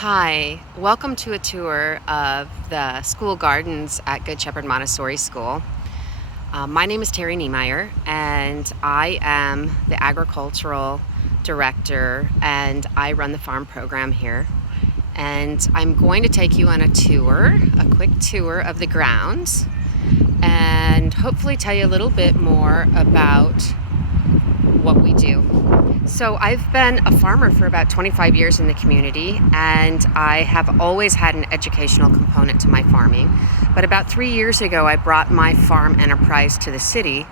Hi, welcome to a tour of the school gardens at Good Shepherd Montessori School. My name is Terry Niemeyer, and I am the agricultural director, and I run the farm program here. And I'm going to take you on a quick tour of the grounds, and hopefully tell you a little bit more about what we do. So I've been a farmer for about 25 years in the community, and I have always had an educational component to my farming. But about 3 years ago, I brought my farm enterprise to the city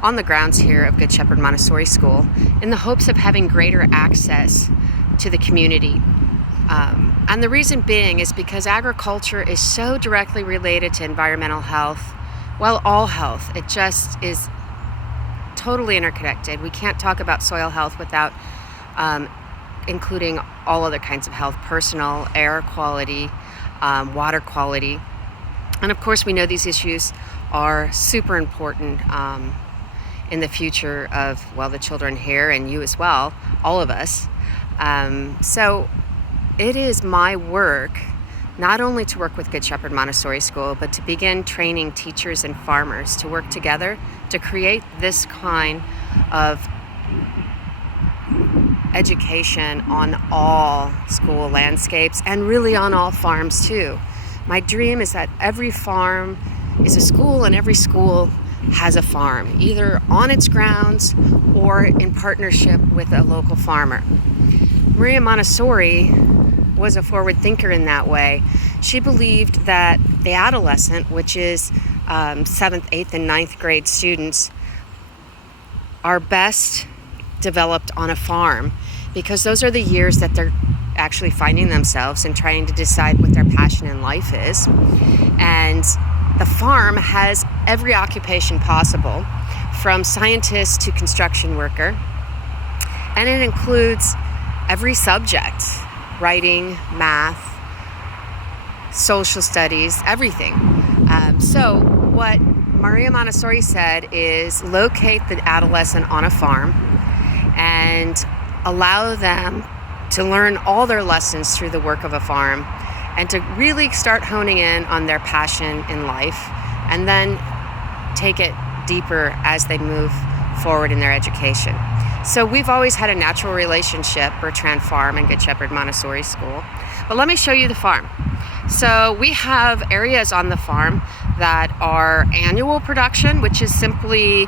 on the grounds here of Good Shepherd Montessori School in the hopes of having greater access to the community. And the reason being is because agriculture is so directly related to environmental health, well, all health. It just is totally interconnected. We can't talk about soil health without including all other kinds of health: personal, air quality, water quality. And of course, we know these issues are super important in the future of, well, the children here and you as well, all of us. So it is my work not only to work with Good Shepherd Montessori School, but to begin training teachers and farmers to work together to create this kind of education on all school landscapes and really on all farms too. My dream is that every farm is a school and every school has a farm, either on its grounds or in partnership with a local farmer. Maria Montessori was a forward thinker in that way. She believed that the adolescent, which is 7th, 8th, and 9th grade students, are best developed on a farm because those are the years that they're actually finding themselves and trying to decide what their passion in life is. And the farm has every occupation possible, from scientist to construction worker, and it includes every subject: writing, math, social studies, everything. So what Maria Montessori said is locate the adolescent on a farm and allow them to learn all their lessons through the work of a farm and to really start honing in on their passion in life, and then take it deeper as they move forward in their education. So we've always had a natural relationship, Bertrand Farm and Good Shepherd Montessori School. But let me show you the farm. So we have areas on the farm that are annual production, which is simply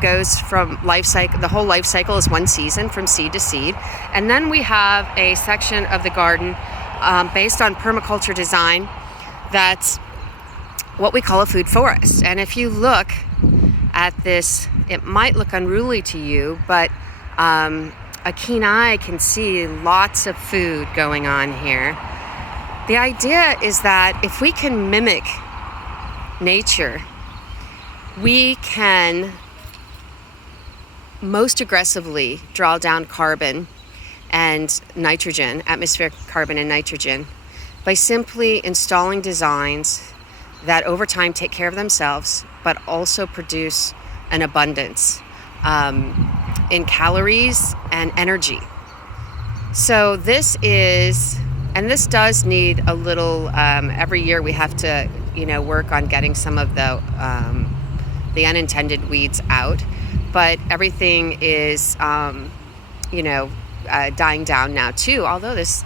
goes from life cycle. The whole life cycle is one season, from seed to seed. And then we have a section of the garden based on permaculture design that's what we call a food forest. And if you look at this, it might look unruly to you, but a keen eye can see lots of food going on here. The idea is that if we can mimic nature, we can most aggressively draw down carbon and nitrogen, atmospheric carbon and nitrogen, by simply installing designs that over time take care of themselves, but also produce an abundance in calories and energy. So this does need a little, every year we have to, work on getting some of the unintended weeds out, but everything is, dying down now too, although this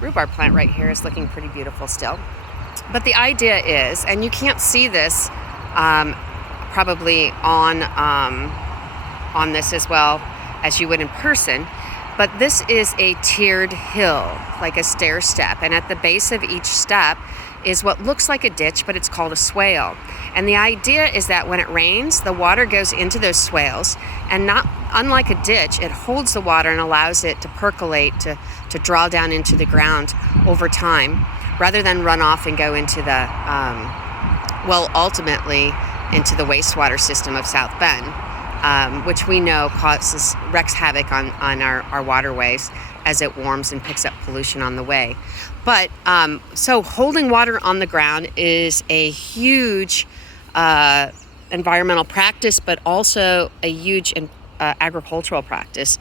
rhubarb plant right here is looking pretty beautiful still. But the idea is, and you can't see this probably on this as well as you would in person, but this is a tiered hill, like a stair step. And at the base of each step is what looks like a ditch, but it's called a swale. And the idea is that when it rains, the water goes into those swales, and unlike a ditch, it holds the water and allows it to percolate, to draw down into the ground over time, rather than run off and go into the, ultimately into the wastewater system of South Bend, which we know wreaks havoc on our waterways as it warms and picks up pollution on the way. But so holding water on the ground is a huge environmental practice, but also a huge agricultural practice.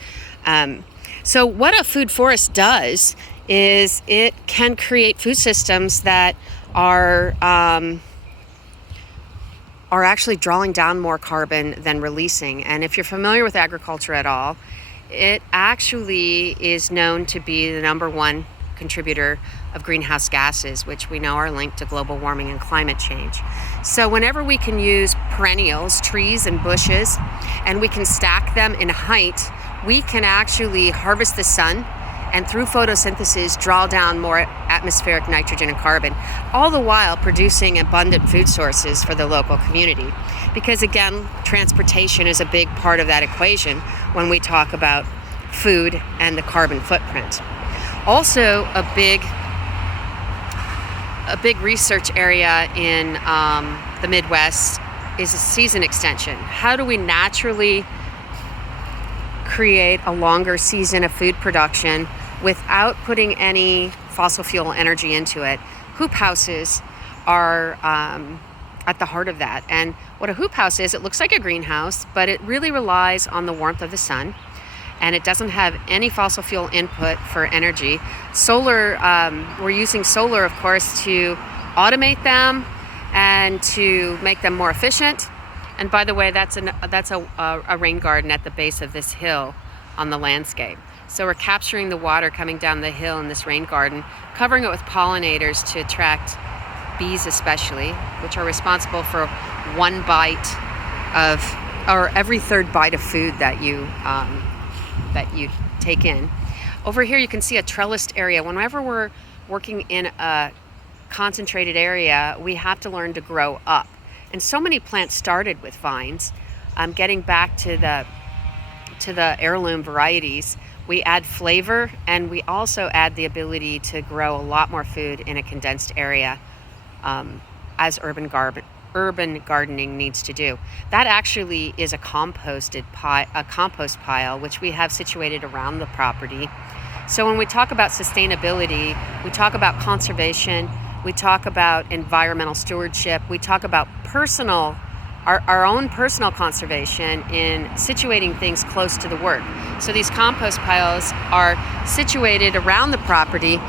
So what a food forest does is it can create food systems that are actually drawing down more carbon than releasing. And if you're familiar with agriculture at all, it actually is known to be the number one contributor of greenhouse gases, which we know are linked to global warming and climate change. So whenever we can use perennials, trees and bushes, and we can stack them in height, we can actually harvest the sun and through photosynthesis draw down more atmospheric nitrogen and carbon, all the while producing abundant food sources for the local community. Because again, transportation is a big part of that equation when we talk about food and the carbon footprint. Also, a big research area in the Midwest is a season extension. How do we naturally create a longer season of food production without putting any fossil fuel energy into it? Hoop houses are at the heart of that. And what a hoop house is, it looks like a greenhouse, but it really relies on the warmth of the sun. And it doesn't have any fossil fuel input for energy. Solar, we're using solar, of course, to automate them and to make them more efficient. And by the way, that's a rain garden at the base of this hill on the landscape. So we're capturing the water coming down the hill in this rain garden, covering it with pollinators to attract bees especially, which are responsible for one bite of, or every third bite of food that you take in. Over here you can see a trellised area. Whenever we're working in a concentrated area, we have to learn to grow up. And so many plants started with vines. Getting back to the heirloom varieties, we add flavor and we also add the ability to grow a lot more food in a condensed area, as urban gardening needs to do. That actually is a compost pile, which we have situated around the property. So when we talk about sustainability, we talk about conservation, we talk about environmental stewardship, we talk about our own personal conservation in situating things close to the work. So these compost piles are situated around the property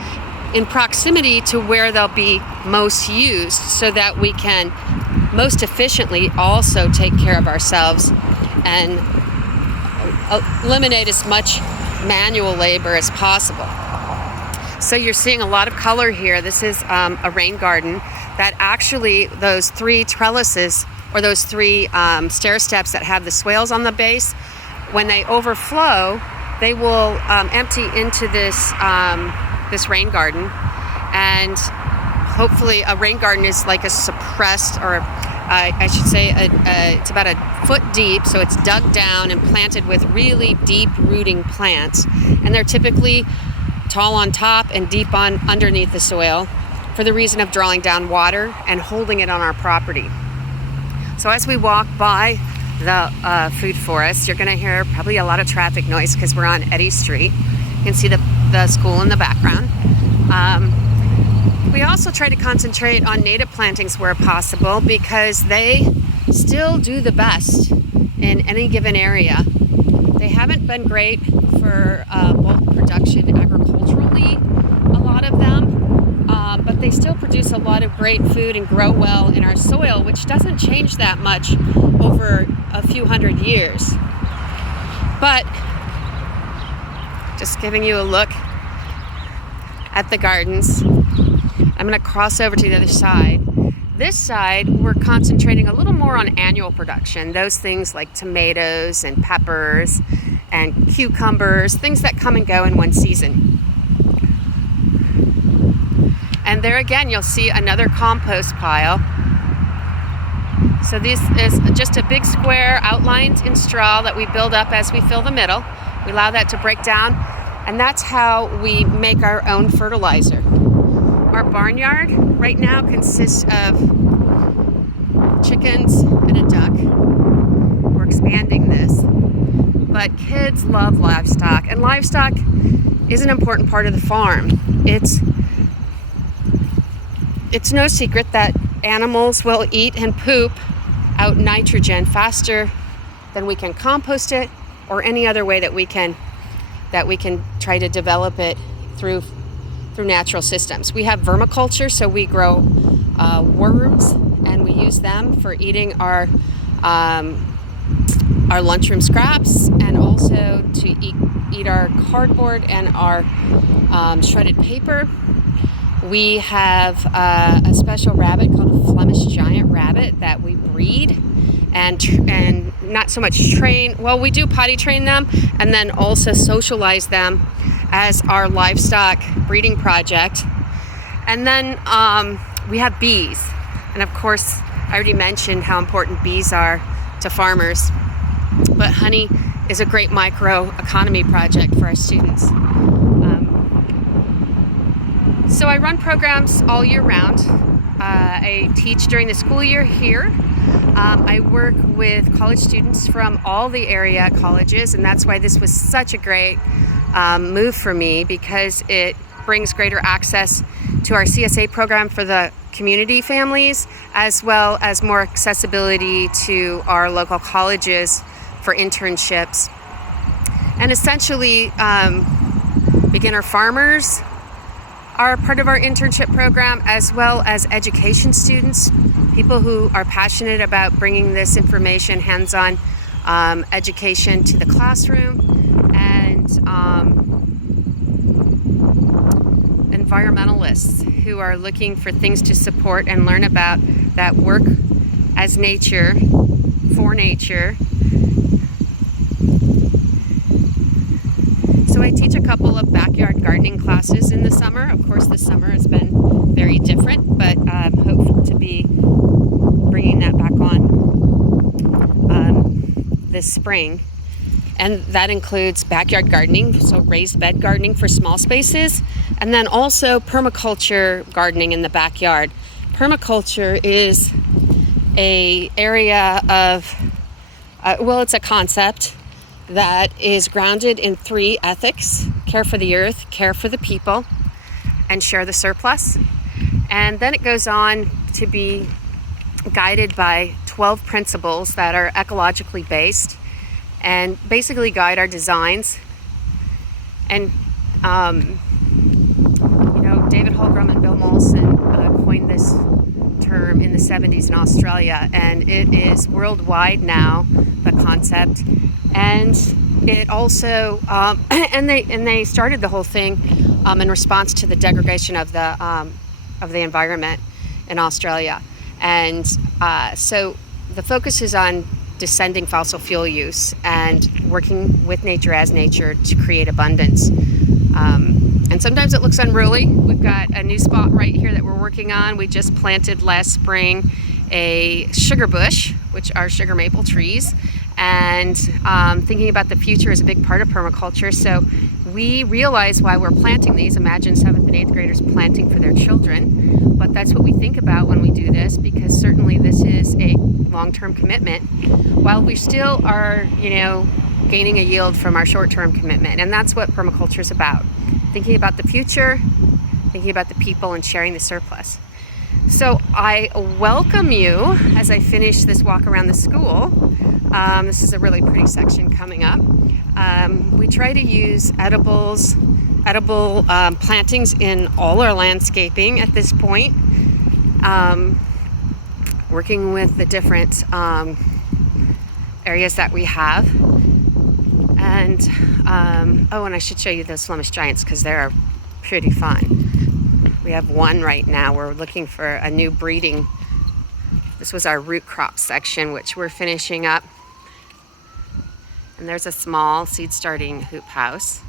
in proximity to where they'll be most used so that we can most efficiently also take care of ourselves and eliminate as much manual labor as possible. So you're seeing a lot of color here. This is a rain garden that actually those three trellises or those three stair steps that have the swales on the base, when they overflow, they will empty into this rain garden. And hopefully a rain garden is like a suppressed, or I should say it's about a foot deep, so it's dug down and planted with really deep rooting plants. And they're typically tall on top and deep on underneath the soil for the reason of drawing down water and holding it on our property. So as we walk by the food forest, you're going to hear probably a lot of traffic noise because we're on Eddy Street. You can see the school in the background. We also try to concentrate on native plantings where possible because they still do the best in any given area. They haven't been great for bulk production agriculturally, a lot of them, but they still produce a lot of great food and grow well in our soil, which doesn't change that much over a few hundred years. But just giving you a look at the gardens. I'm going to cross over to the other side. This side, we're concentrating a little more on annual production. Those things like tomatoes and peppers and cucumbers, things that come and go in one season. And there again, you'll see another compost pile. So this is just a big square outlined in straw that we build up as we fill the middle. We allow that to break down, and that's how we make our own fertilizer. Our barnyard right now consists of chickens and a duck. We're expanding this. But kids love livestock, and livestock is an important part of the farm. It's no secret that animals will eat and poop out nitrogen faster than we can compost it or any other way that we can try to develop it through through natural systems. We have vermiculture, so we grow worms, and we use them for eating our lunchroom scraps, and also to eat our cardboard and our shredded paper. We have a special rabbit called a Flemish giant rabbit that we breed and not so much train. Well, we do potty train them and then also socialize them as our livestock breeding project. And then we have bees. And of course, I already mentioned how important bees are to farmers. But honey is a great microeconomy project for our students. So I run programs all year round. I teach during the school year here. I work with college students from all the area colleges, and that's why this was such a great move for me, because it brings greater access to our CSA program for the community families, as well as more accessibility to our local colleges for internships. And essentially, beginner farmers are part of our internship program, as well as education students, people who are passionate about bringing this information, hands-on education to the classroom, and environmentalists who are looking for things to support and learn about that work as nature, for nature. So I teach a couple of backyard gardening classes in the summer. Of course, this summer has been very different, but I'm hopeful to be bringing that back on this spring. And that includes backyard gardening, so raised bed gardening for small spaces, and then also permaculture gardening in the backyard. Permaculture is a area of, it's a concept that is grounded in 3 ethics: care for the earth, care for the people, and share the surplus. And then it goes on to be guided by 12 principles that are ecologically based and basically guide our designs. And David Holmgren and Bill Mollison coined this term in the 70s in Australia, and it is worldwide now, the concept. And it also and they started the whole thing in response to the degradation of the environment in Australia. And so the focus is on descending fossil fuel use and working with nature as nature to create abundance. And sometimes it looks unruly. We've got a new spot right here that we're working on. We just planted last spring a sugar bush, which are sugar maple trees. And thinking about the future is a big part of permaculture. So we realize why we're planting these. Imagine 7th and 8th graders planting for their children. But that's what we think about when we do this, because certainly this is a long-term commitment, while we still are, gaining a yield from our short-term commitment. And that's what permaculture is about. Thinking about the future, thinking about the people, and sharing the surplus. So I welcome you as I finish this walk around the school. This is a really pretty section coming up. We try to use edible plantings in all our landscaping at this point. Working with the different areas that we have. And and I should show you those Flemish giants, because they're pretty fun. We have one right now. We're looking for a new breeding. This was our root crop section, which we're finishing up. And there's a small seed starting hoop house.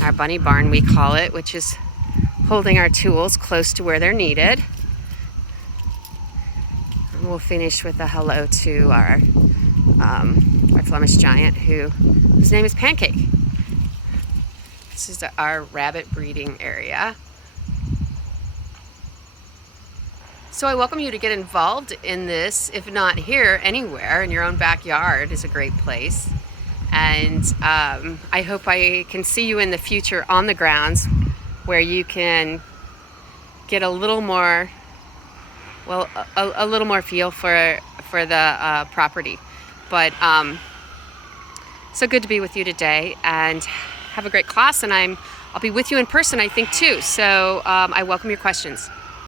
Our bunny barn, we call it, which is holding our tools close to where they're needed. And we'll finish with a hello to our Flemish giant, whose name is Pancake. This is our rabbit breeding area. So I welcome you to get involved in this. If not here, anywhere in your own backyard is a great place. And I hope I can see you in the future on the grounds, where you can get a little more feel for the property. But so good to be with you today, and have a great class. And I'm I'll be with you in person, I think, too. So I welcome your questions.